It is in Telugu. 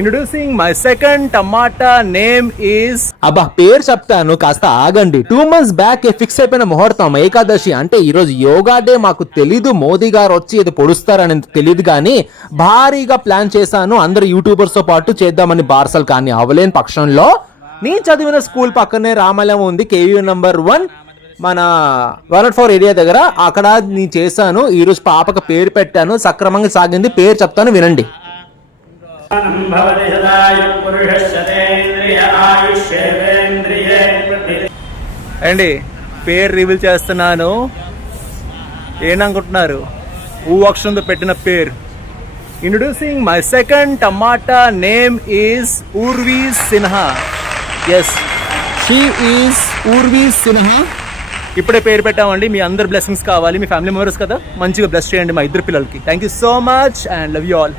Introducing my second tomato name is. అబ్బా పేరు చెప్తాను కాస్త ఆగండి. 2 months బ్యాక్ ఫిక్స్ అయిపోయిన ముహూర్తం ఏకాదశి అంటే ఈ రోజు యోగా డే. మాకు తెలీదు మోదీ గారు వచ్చి ఇది పొడుస్తారని తెలియదు కానీ భారీగా ప్లాన్ చేశాను. అందరు యూట్యూబర్స్ తో పాటు చేద్దామని బార్సల్, కానీ అవలేని పక్షంలో నేను చదివిన స్కూల్ పక్కనే రామాలయం ఉంది, కేయూ నంబర్ 1 మన 104 ఏరియా దగ్గర. అక్కడ నేను చేశాను. ఈ రోజు పాపకు పేరు పెట్టాను. సక్రమంగా సాగింది. పేరు చెప్తాను వినండి. అండి పేరు రివీల్ చేస్తున్నాను. ఏంటనుకుంటున్నారు? ఊ అక్షరంతో పెట్టిన పేరు. Introducing my second tomato name is Urvi Sinha. Yes, she is Urvi Sinha. ఇప్పుడే పేరు పెట్టామండి. మీ అందరు బ్లెస్సింగ్స్ కావాలి. మీ ఫ్యామిలీ మెంబర్స్ కదా, మంచిగా బ్లెస్ చేయండి మా ఇద్దరు పిల్లలకి. Thank you so much and love you all.